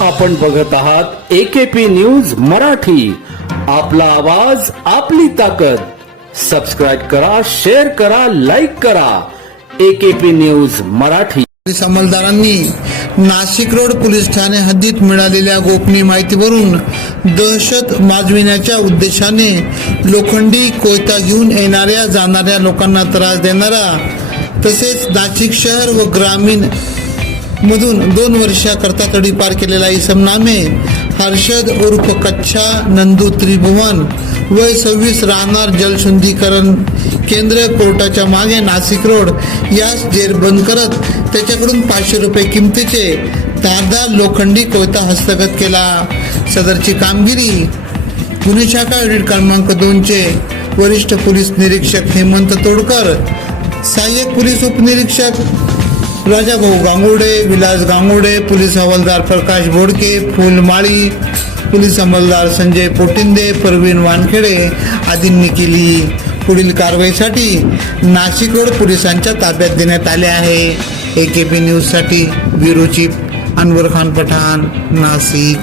आपण बघत आहात एकेपी न्यूज मराठी. आपला आवाज आपली ताकद. सबस्क्राईब करा शेअर करा लाईक करा. AKP news Marathi. पोलीस अंमलदारांनी नाशिक रोड पोलीस ठाणे हद्दीत मिळालेल्या गोपनीय माहितीवरून दहशत माजविण्याच्या उद्देशाने लोखंडी कोयता घेऊन येणाऱ्या जाणाऱ्या लोकांना त्रास देणारा तसेच नाशिक शहर व ग्रामीण मधून दोन वर्षाकरता तडीपार केलेला इसम नामे हर्षद उर्फ कच्छा नंदू त्रिभुवन वय सव्वीस राहणार जलशुद्धीकरण केंद्र कोर्टाच्या मागे नाशिक रोड. यास जेरबंद करत त्याच्याकडून पाचशे रुपये किमतीचे धारदार लोखंडी कोयता हस्तगत केला. सदरची कामगिरी गुन्हे शाखा युनिट क्रमांक दोनचे वरिष्ठ पोलीस निरीक्षक हेमंत तोडकर सहाय्यक पोलीस उपनिरीक्षक राजाभाऊ गांगुडे विलास गांगुडे पोलीस हवालदार प्रकाश बोडके फुलमाळी पोलीस अंमलदार संजय पोटिंदे परवीन वानखेडे आदींनी केली. पुढील कारवाईसाठी नाशिक रोड पोलिसांच्या ताब्यात देण्यात आले आहे. ए के पी न्यूजसाठी ब्युरो चीफ अनवर खान पठाण नाशिक.